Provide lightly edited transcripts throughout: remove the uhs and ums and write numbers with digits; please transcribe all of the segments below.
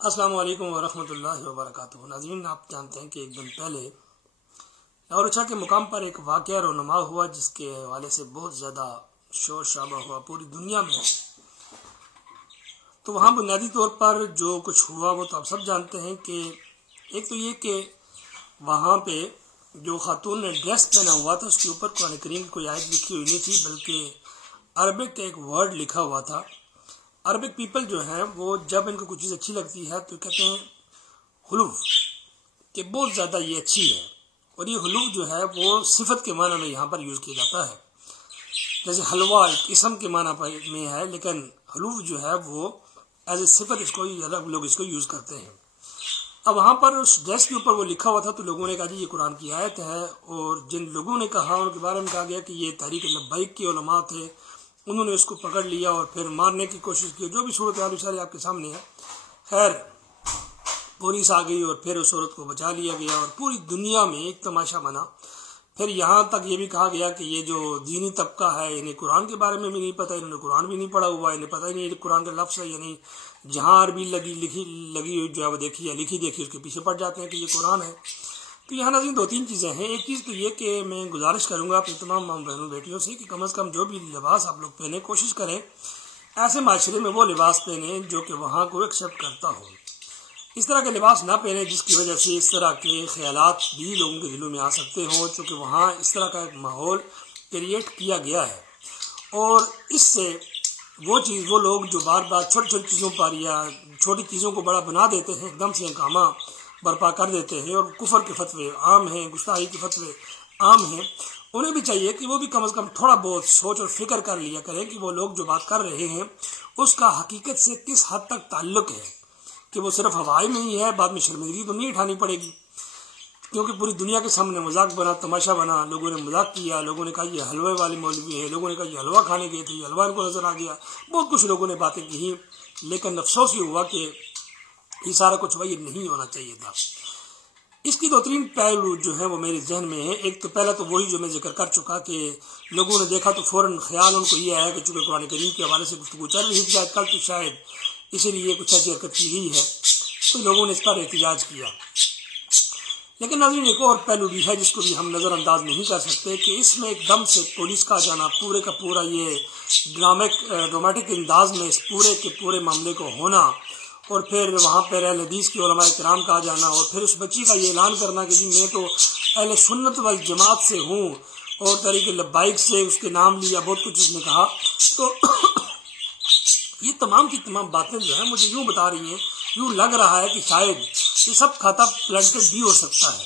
السلام علیکم ورحمۃ اللہ وبرکاتہ۔ ناظرین، آپ جانتے ہیں کہ ایک دن پہلے لاہور کے مقام پر ایک واقعہ رونما ہوا جس کے حوالے سے بہت زیادہ شور شرابہ ہوا پوری دنیا میں۔ تو وہاں بنیادی طور پر جو کچھ ہوا وہ تو آپ سب جانتے ہیں کہ ایک تو یہ کہ وہاں پہ جو خاتون نے ڈریس پہنا ہوا تھا اس کے اوپر قرآن کریم کی کوئی آیت لکھی ہوئی نہیں تھی، بلکہ عربک کا ایک ورڈ لکھا ہوا تھا۔ عربک پیپل جو ہیں وہ جب ان کو کوئی چیز اچھی لگتی ہے تو کہتے ہیں حلوف، کہ بہت زیادہ یہ اچھی ہے، اور یہ حلوف جو ہے وہ صفت کے معنی میں یہاں پر یوز کیا جاتا ہے۔ جیسے حلوہ ایک اسم کے معنی میں ہے، لیکن حلوف جو ہے وہ ایز اے صفت لوگ اس کو یوز کرتے ہیں۔ اب وہاں پر اس ڈریس کے اوپر وہ لکھا ہوا تھا تو لوگوں نے کہا جی یہ قرآن کی آیت ہے، اور جن لوگوں نے کہا ان کے بارے میں کہا گیا کہ یہ تحریک لبیک کے علماء تھے، انہوں نے اس کو پکڑ لیا اور پھر مارنے کی کوشش کی۔ جو بھی صورتحال ساری آپ کے سامنے ہے، خیر پولیس آ گئی اور پھر اس عورت کو بچا لیا گیا اور پوری دنیا میں ایک تماشا بنا۔ پھر یہاں تک یہ بھی کہا گیا کہ یہ جو دینی طبقہ ہے انہیں قرآن کے بارے میں بھی نہیں پتہ، انہوں نے قرآن بھی نہیں پڑھا ہوا، انہیں پتہ ہی نہیں قرآن کا لفظ ہے یعنی جہاں عربی لگی ہوئی جو ہے وہ دیکھی یا لکھی دیکھی اس کے پیچھے پڑ جاتے ہیں کہ یہ قرآن ہے۔ تو یہاں ناظرین دو تین چیزیں ہیں۔ ایک چیز تو یہ کہ میں گزارش کروں گا اپنی تمام ماں بہنوں بیٹیوں سے کہ کم از کم جو بھی لباس آپ لوگ پہنیں کوشش کریں ایسے معاشرے میں وہ لباس پہنیں جو کہ وہاں کو ایکسیپٹ کرتا ہو۔ اس طرح کے لباس نہ پہنیں جس کی وجہ سے اس طرح کے خیالات بھی لوگوں کے دلوں میں آ سکتے ہوں، چونکہ وہاں اس طرح کا ایک ماحول کریٹ کیا گیا ہے، اور اس سے وہ لوگ جو بار بار چھوٹی چھوٹی چیزوں پر یا چھوٹی چیزوں کو بڑا بنا دیتے ہیں، ایک دم سے ہنگامہ برپا کر دیتے ہیں، اور کفر کے فتوے عام ہیں، گستاخی کے فتوے عام ہیں، انہیں بھی چاہیے کہ وہ بھی کم از کم تھوڑا بہت سوچ اور فکر کر لیا کریں کہ وہ لوگ جو بات کر رہے ہیں اس کا حقیقت سے کس حد تک تعلق ہے، کہ وہ صرف ہوائی میں ہی ہے، بعد میں شرمندگی تو نہیں اٹھانی پڑے گی، کیونکہ پوری دنیا کے سامنے مذاق بنا، تماشا بنا، لوگوں نے مذاق کیا، لوگوں نے کہا یہ حلوے والے مولوی ہیں، لوگوں نے کہا یہ حلوہ کھانے گئے تھے، یہ حلوہ ان کو نظر آ گیا، بہت کچھ لوگوں نے باتیں کہیں، لیکن افسوس یہ ہوا کہ یہ سارا کچھ وہی نہیں ہونا چاہیے تھا۔ اس کی دو تین پہلو جو ہیں وہ میرے ذہن میں ہیں۔ ایک تو پہلا تو وہی جو میں ذکر کر چکا کہ لوگوں نے دیکھا تو فوراً خیال ان کو یہ آیا کہ چونکہ قرآن کریم کے حوالے سے گفتگو چل رہی تھی آج کل تو شاید اسی لیے کچھ ایسی حرکت کی گئی ہے، تو لوگوں نے اس پر احتجاج کیا۔ لیکن ناظرین ایک اور پہلو بھی ہے جس کو بھی ہم نظر انداز نہیں کر سکتے کہ اس میں ایک دم سے پولیس کا جانا، پورے کا پورا یہ ڈرامیٹک انداز میں اس پورے کے پورے معاملے کو ہونا، اور پھر وہاں پر اہل حدیث کے علماء کرام کا جانا، اور پھر اس بچی کا یہ اعلان کرنا کہ جی میں تو اہل سنت والجماعت سے ہوں، اور طریق لبیک سے اس کے نام لیا، بہت کچھ اس نے کہا۔ تو یہ تمام کی تمام باتیں جو ہیں مجھے یوں بتا رہی ہیں، یوں لگ رہا ہے کہ شاید یہ سب کھاتا پلٹر بھی ہو سکتا ہے،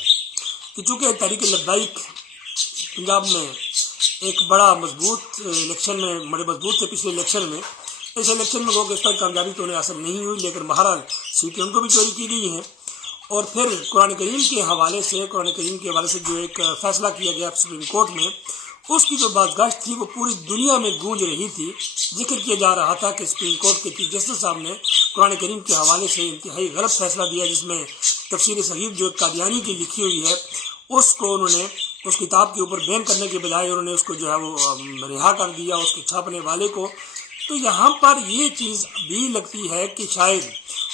کہ چونکہ طریق لبیک پنجاب میں ایک بڑا مضبوط الیکشن میں بڑے مضبوط تھے پچھلے الیکشن میں، اس الیکشن میں وہ اس پر کامیابی تو انہیں حاصل نہیں ہوئی، لیکن بہرحال سیٹیں ان کو بھی چوری کی گئی ہیں، اور پھر قرآن کریم کے حوالے سے جو ایک فیصلہ کیا گیا سپریم کورٹ میں، اس کی جو بازگشت تھی وہ پوری دنیا میں گونج رہی تھی۔ ذکر کیا جا رہا تھا کہ سپریم کورٹ کے چیف جسٹس صاحب نے قرآن کریم کے حوالے سے انتہائی غلط فیصلہ دیا، جس میں تفسیر صحیح جو قادیانی کی لکھی ہوئی ہے اس کو انہوں نے اس کتاب کے اوپر بین کرنے کے بجائے انہوں نے اس کو جو ہے وہ رہا کر دیا، اس کے چھاپنے والے کو۔ تو یہاں پر یہ چیز بھی لگتی ہے کہ شاید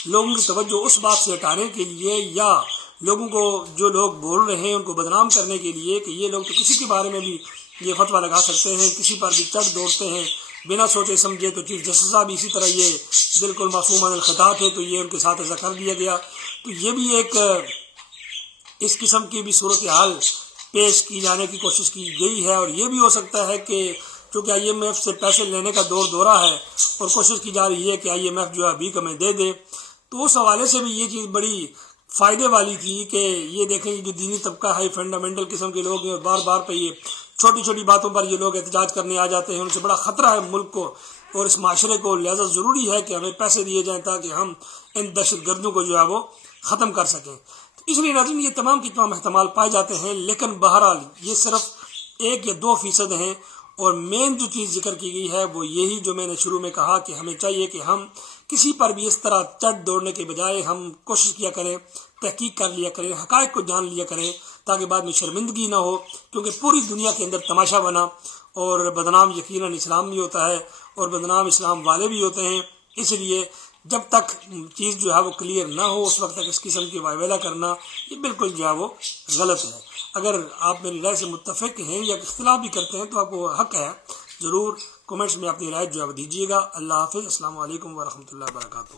لوگوں کی توجہ اس بات سے ہٹانے کے لیے، یا لوگوں کو جو لوگ بول رہے ہیں ان کو بدنام کرنے کے لیے کہ یہ لوگ تو کسی کے بارے میں بھی یہ فتویٰ لگا سکتے ہیں، کسی پر بھی چڑھ دوڑتے ہیں بنا سوچے سمجھے۔ تو چیف جسٹس صاحب اسی طرح یہ بالکل معصوم عن الخطا تھے، تو یہ ان کے ساتھ ایسا کر دیا گیا۔ تو یہ بھی ایک اس قسم کی بھی صورتحال پیش کی جانے کی کوشش کی گئی ہے، اور یہ بھی ہو سکتا ہے کہ چونکہ آئی ایم ایف سے پیسے لینے کا دورہ ہے اور کوشش کی جا رہی ہے کہ آئی ایم ایف جو ہے ابھی ہمیں دے دے، تو اس حوالے سے بھی یہ چیز بڑی فائدے والی تھی کہ یہ دیکھیں جو دینی طبقہ ہے فنڈامنٹل قسم کے لوگ ہیں، اور بار بار پہ یہ چھوٹی چھوٹی باتوں پر یہ لوگ احتجاج کرنے آ جاتے ہیں، ان سے بڑا خطرہ ہے ملک کو اور اس معاشرے کو، لہذا ضروری ہے کہ ہمیں پیسے دیے جائیں تاکہ ہم ان دہشت گردوں کو جو ہے وہ ختم کر سکیں۔ تو اس لیے ناظرین یہ تمام کی تمام احتمال پائے جاتے ہیں، لیکن بہرحال یہ صرف 1 یا 2% ہیں، اور مین جو چیز ذکر کی گئی ہے وہ یہی جو میں نے شروع میں کہا کہ ہمیں چاہیے کہ ہم کسی پر بھی اس طرح چڑھ دوڑنے کے بجائے ہم کوشش کیا کریں، تحقیق کر لیا کریں، حقائق کو جان لیا کریں، تاکہ بعد میں شرمندگی نہ ہو، کیونکہ پوری دنیا کے اندر تماشا بنا، اور بدنام یقیناً اسلام بھی ہوتا ہے اور بدنام اسلام والے بھی ہوتے ہیں۔ اس لیے جب تک چیز جو ہے وہ کلیئر نہ ہو اس وقت تک اس قسم کی وائویلا کرنا یہ بالکل جو ہے وہ غلط ہے۔ اگر آپ میری رائے سے متفق ہیں یا اختلاف بھی کرتے ہیں تو آپ کو حق ہے، ضرور کومنٹس میں اپنی رائے جو ہے وہ دیجیے گا۔ اللہ حافظ، السلام علیکم ورحمۃ اللہ وبرکاتہ۔